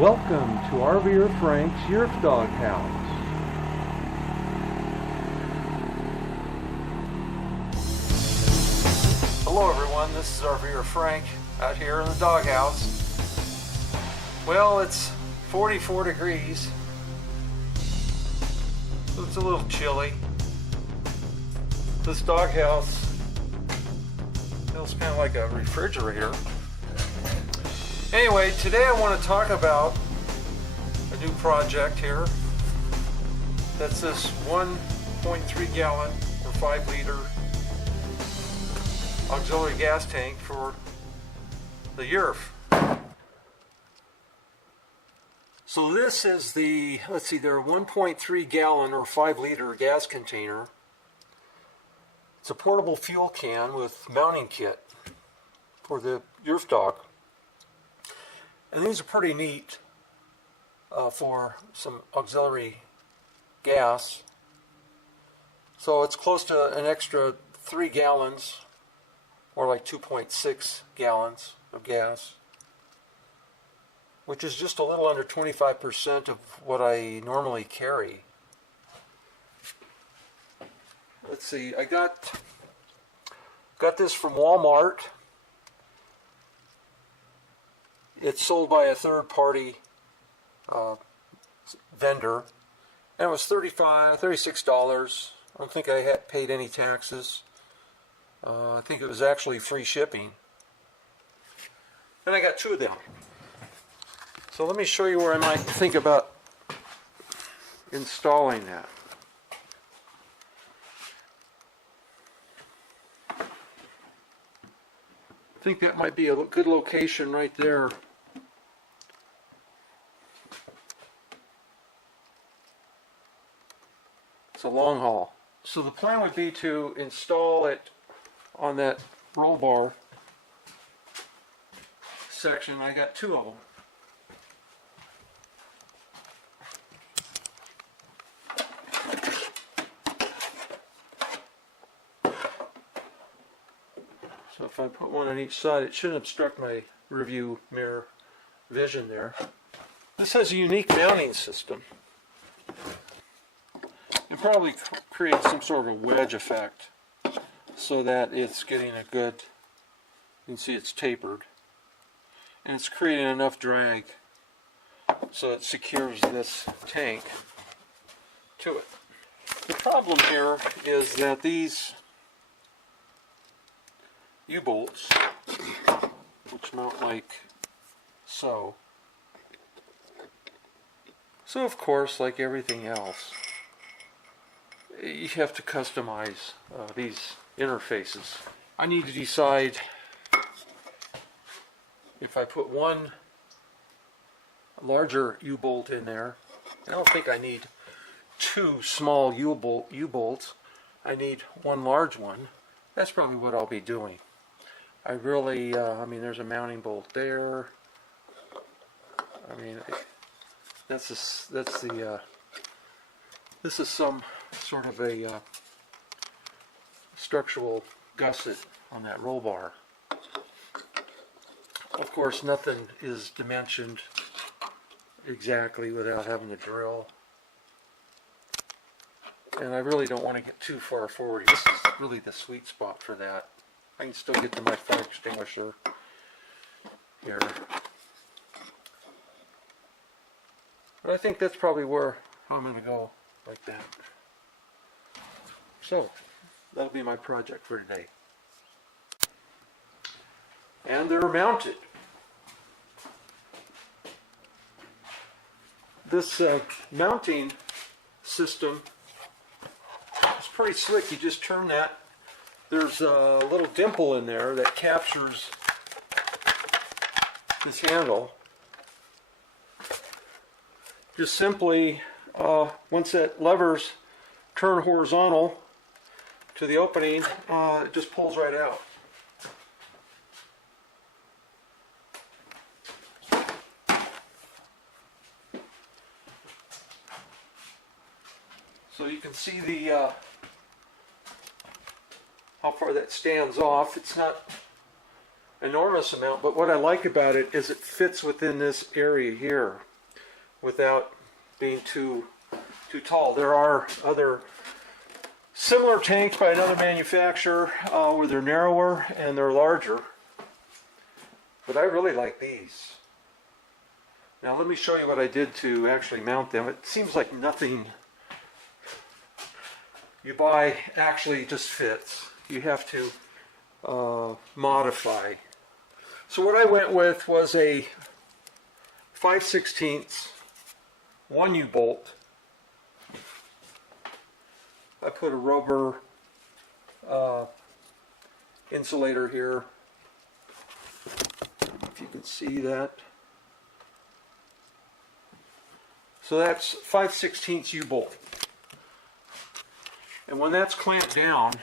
Welcome to RVer Frank's Yerf Dog House. Hello everyone, this is RVer Frank out here in the doghouse. Well, it's 44 degrees, so it's a little chilly. This doghouse feels kind of like a refrigerator. Anyway, today I want to talk about a new project here. That's this 1.3 gallon or 5 liter auxiliary gas tank for the Yerf. So this is the, let's see, they're a 1.3 gallon or 5 liter gas container. It's a portable fuel can with mounting kit for the Yerf dog. And these are pretty neat for some auxiliary gas. So it's close to an extra 3 gallons, or like 2.6 gallons of gas, which is just a little under 25% of what I normally carry. Let's see, I got this from Walmart. It's sold by a third-party vendor, and it was $36. I don't think I had paid any taxes. I think it was actually free shipping. And I got 2 of them. So let me show you where I might think about installing that. I think that might be a good location right there. It's a long haul. So the plan would be to install it on that roll bar section. I got 2 of them. So if I put one on each side, it shouldn't obstruct my review mirror vision there. This has a unique mounting system. It probably creates some sort of a wedge effect so that it's getting a good, you can see it's tapered, and it's creating enough drag so it secures this tank to it. The problem here is that these U-bolts, which mount like so. So of course, like everything else, you have to customize these interfaces. I need to decide if I put one larger U-bolt in there. I don't think I need 2 small U-bolts. I need 1 large one. That's probably what I'll be doing. I really, I mean, there's a mounting bolt there. I mean, this is some sort of a structural gusset on that roll bar. Of course, nothing is dimensioned exactly without having to drill. And I really don't want to get too far forward. This is really the sweet spot for that. I can still get to my fire extinguisher here. But I think that's probably where I'm going to go, like that. So, that'll be my project for today. And they're mounted. This mounting system is pretty slick. You just turn that. There's a little dimple in there that captures this handle. Just simply, once that lever's turned horizontal to the opening, it just pulls right out. So you can see the how far that stands off. It's not enormous amount, but what I like about it is it fits within this area here. without being too tall. There are other similar tanks by another manufacturer where they're narrower and they're larger, but I really like these. Now let me show you what I did to actually mount them. It seems like nothing you buy actually just fits. You have to modify. So what I went with was a 5/16 1U bolt. I put a rubber insulator here, if you can see that. So that's 5/16 U-bolt. And when that's clamped down,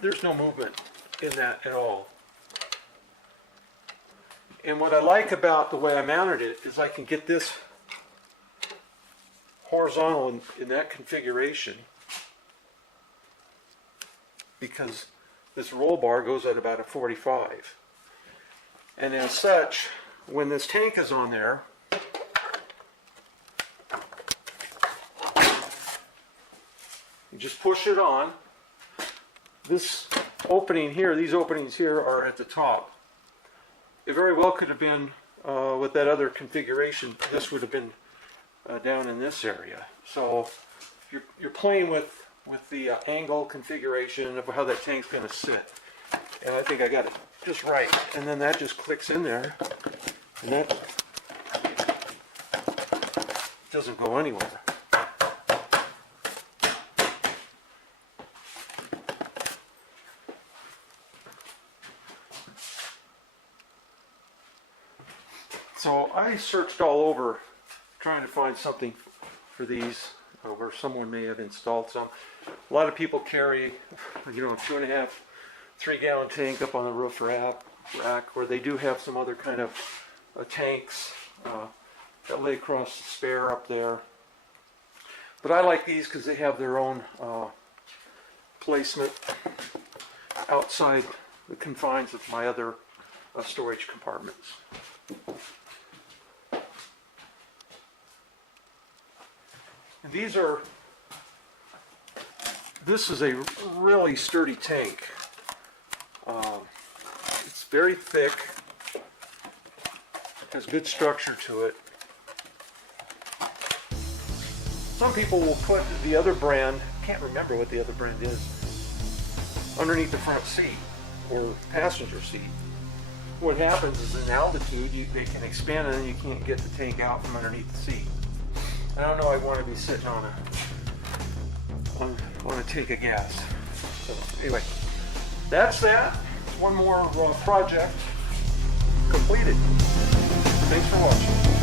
there's no movement in that at all. And what I like about the way I mounted it is I can get this horizontal in that configuration because this roll bar goes at about a 45. And as such, when this tank is on there, you just push it on. This opening here, these openings here are at the top. It very well could have been, with that other configuration, this would have been down in this area. So you're playing with the angle configuration of how that tank's going to sit. And I think I got it just right. And then that just clicks in there. And that doesn't go anywhere. So I searched all over trying to find something for these where someone may have installed some. A lot of people carry, you know, 2.5, 3 gallon tank up on the roof rack, where they do have some other kind of tanks that lay across the spare up there. But I like these because they have their own placement outside the confines of my other storage compartments. And this is a really sturdy tank. It's very thick, has good structure to it. Some people will put the other brand, can't remember what the other brand is, underneath the front seat or passenger seat. What happens is in altitude they can expand and then you can't get the tank out from underneath the seat. I don't know, I want to be sitting on a tank of gas. So anyway, that's that. One more project completed. Thanks for watching.